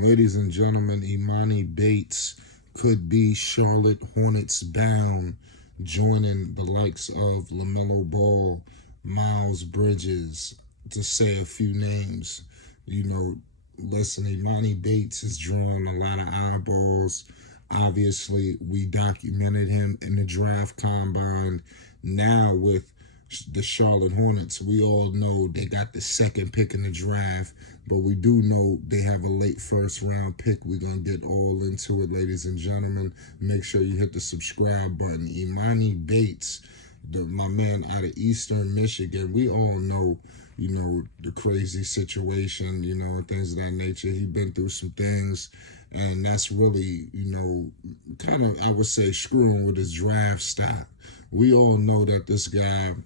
Ladies and gentlemen, Emoni Bates could be Charlotte Hornets bound, joining the likes of Lamelo Ball, Miles Bridges, to say a few names. Listen, Emoni Bates is drawing a lot of eyeballs. Obviously, we documented him in the draft combine. Now with the Charlotte Hornets, we all know they got the second pick in the draft, but we do know they have a late first round pick. We're going to get all into it, ladies and gentlemen. Make sure you hit the subscribe button. Emoni Bates, my man out of Eastern Michigan, we all know, the crazy situation, things of that nature. He's been through some things, and that's really, kind of, I would say, screwing with his draft stock. We all know that this guy,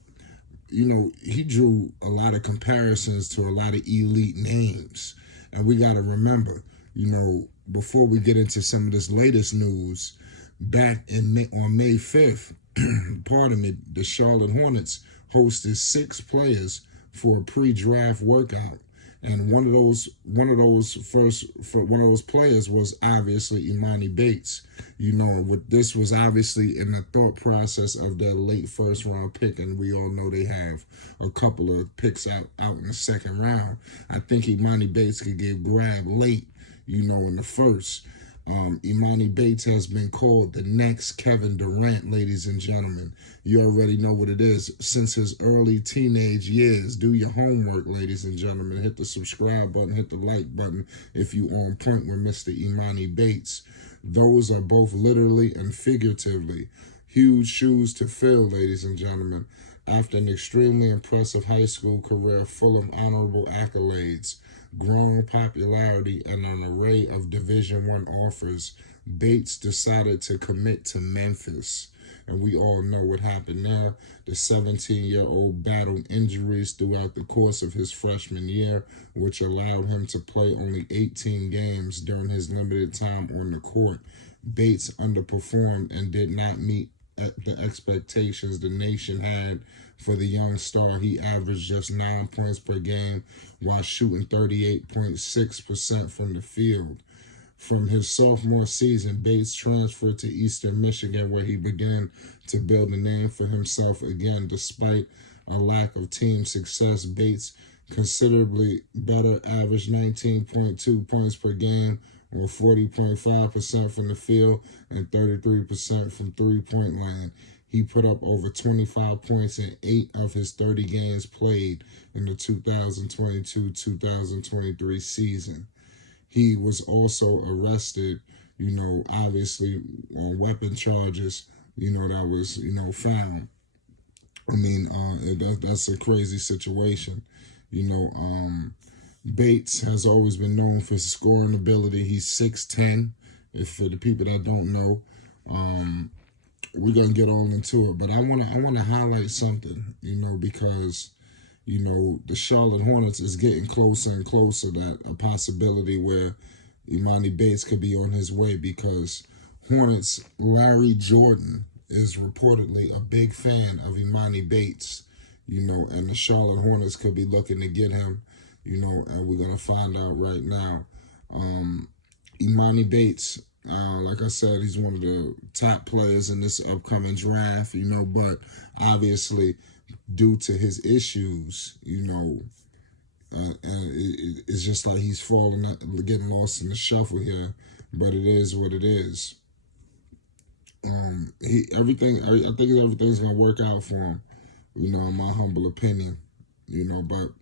he drew a lot of comparisons to a lot of elite names. And we got to remember, before we get into some of this latest news, back on May 5th, pardon me, the Charlotte Hornets hosted 6 players for a pre-draft workout. And one of those players was obviously Emoni Bates. This was obviously in the thought process of their late first round pick, and we all know they have a couple of picks out in the second round. I think Emoni Bates could get grabbed late, in the first. Emoni Bates has been called the next Kevin Durant, ladies and gentlemen. You already know what it is. Since his early teenage years, do your homework, ladies and gentlemen. Hit the subscribe button, hit the like button if you on point with Mr. Emoni Bates. Those are both literally and figuratively huge shoes to fill, ladies and gentlemen. After an extremely impressive high school career full of honorable accolades, growing popularity, and an array of Division I offers, Bates decided to commit to Memphis. And we all know what happened there. The 17-year-old battled injuries throughout the course of his freshman year, which allowed him to play only 18 games during his limited time on the court. Bates underperformed and did not meet the expectations the nation had for the young star. He averaged just 9 points per game while shooting 38.6% from the field. From his sophomore season, Bates transferred to Eastern Michigan, where he began to build a name for himself again. Despite a lack of team success, Bates considerably better, averaged 19.2 points per game, or 40.5% from the field and 33% from three-point line. He put up over 25 points in 8 of his 30 games played in the 2022-2023 season. He was also arrested, obviously on weapon charges, that was, found. That's a crazy situation. Bates has always been known for his scoring ability. He's 6'10", for the people that don't know. We're gonna get all into it, but I wanna highlight something, because the Charlotte Hornets is getting closer and closer that a possibility where Emoni Bates could be on his way, because Hornets Larry Jordan is reportedly a big fan of Emoni Bates, and the Charlotte Hornets could be looking to get him, and we're going to find out right now. Emoni Bates, like I said, he's one of the top players in this upcoming draft, but obviously due to his issues, it's just like he's getting lost in the shuffle here, but it is what it is. I think everything's going to work out for him, in my humble opinion, but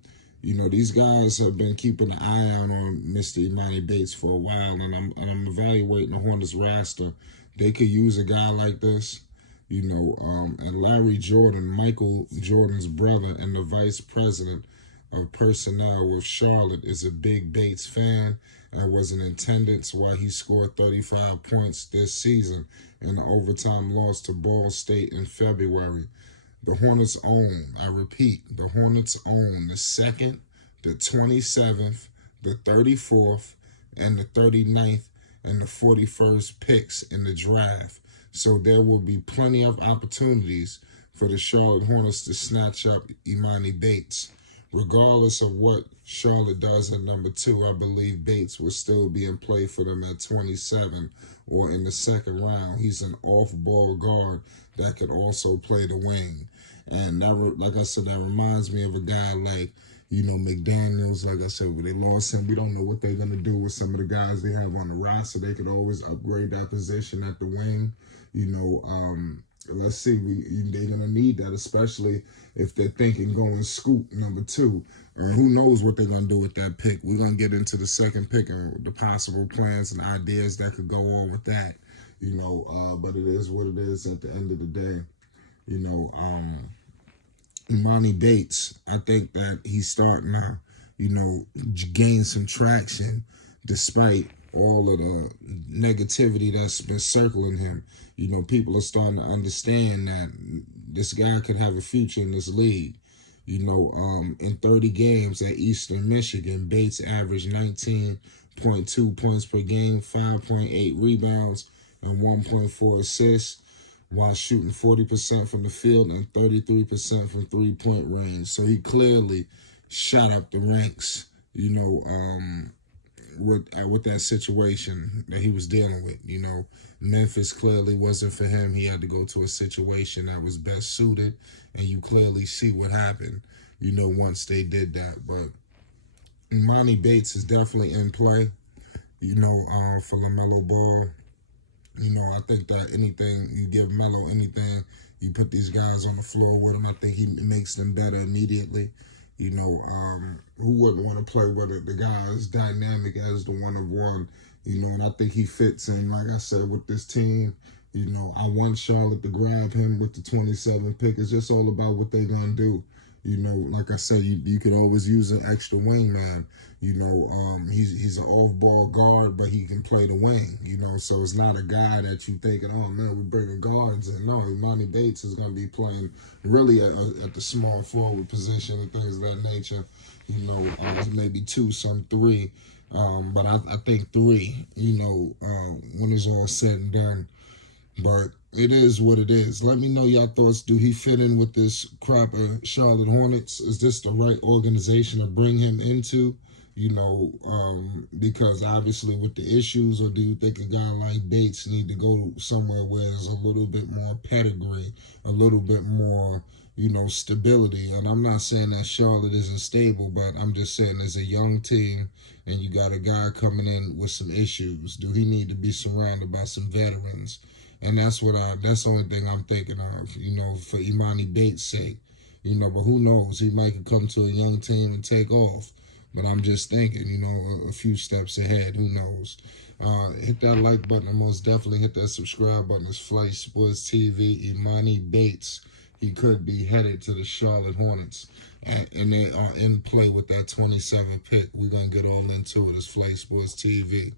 these guys have been keeping an eye out on Mr. Emoni Bates for a while, and I'm evaluating the Hornets roster. They could use a guy like this, and Larry Jordan, Michael Jordan's brother and the vice president of personnel with Charlotte, is a big Bates fan and was in attendance while he scored 35 points this season in an overtime loss to Ball State in February. The Hornets own, I repeat, the Hornets own the 2nd, the 27th, the 34th, and the 39th, and the 41st picks in the draft. So there will be plenty of opportunities for the Charlotte Hornets to snatch up Emoni Bates. regardless of what Charlotte does at number 2, I believe Bates will still be in play for them at 27 or in the second round. He's an off-ball guard that could also play the wing. And that, like I said, that reminds me of a guy like, McDaniels. Like I said, when they lost him, we don't know what they're going to do with some of the guys they have on the roster. They could always upgrade that position at the wing. Let's see. They're going to need that, especially if they're thinking going scoop number 2. Or who knows what they're going to do with that pick. We're going to get into the second pick and the possible plans and ideas that could go on with that. But it is what it is at the end of the day. Emoni Bates, I think that he's starting to, gain some traction despite all of the negativity that's been circling him. People are starting to understand that this guy could have a future in this league. In 30 games at Eastern Michigan, Bates averaged 19.2 points per game, 5.8 rebounds, and 1.4 assists, while shooting 40% from the field and 33% from three-point range. So he clearly shot up the ranks, with that situation that he was dealing with. Memphis clearly wasn't for him. He had to go to a situation that was best suited, and you clearly see what happened, once they did that. But Emoni Bates is definitely in play, for LaMelo Ball. I think that anything you give Melo, anything you put these guys on the floor with him, I think he makes them better immediately. Who wouldn't want to play with the guy as dynamic as the one of one? And I think he fits in, like I said, with this team. I want Charlotte to grab him with the 27 pick. It's just all about what they're going to do. Like I said, you could always use an extra wingman. He's an off-ball guard, but he can play the wing, so it's not a guy that you thinking, oh, man, we're bringing guards in. No, Emoni Bates is going to be playing really at the small forward position and things of that nature. Maybe 2, some 3, but I think 3, when it's all said and done. But it is what it is. Let me know your thoughts. Do he fit in with this crop of Charlotte Hornets? Is this the right organization to bring him into? Because obviously with the issues, or do you think a guy like Bates need to go somewhere where there's a little bit more pedigree, a little bit more, stability? And I'm not saying that Charlotte isn't stable, but I'm just saying as a young team and you got a guy coming in with some issues, do he need to be surrounded by some veterans? And that's the only thing I'm thinking of, for Emoni Bates' sake. But who knows? He might come to a young team and take off. But I'm just thinking, a few steps ahead. Who knows? Hit that like button and most definitely hit that subscribe button. It's Flight Sports TV. Emoni Bates, he could be headed to the Charlotte Hornets. And they are in play with that 27 pick. We're going to get all into it. It's Flight Sports TV.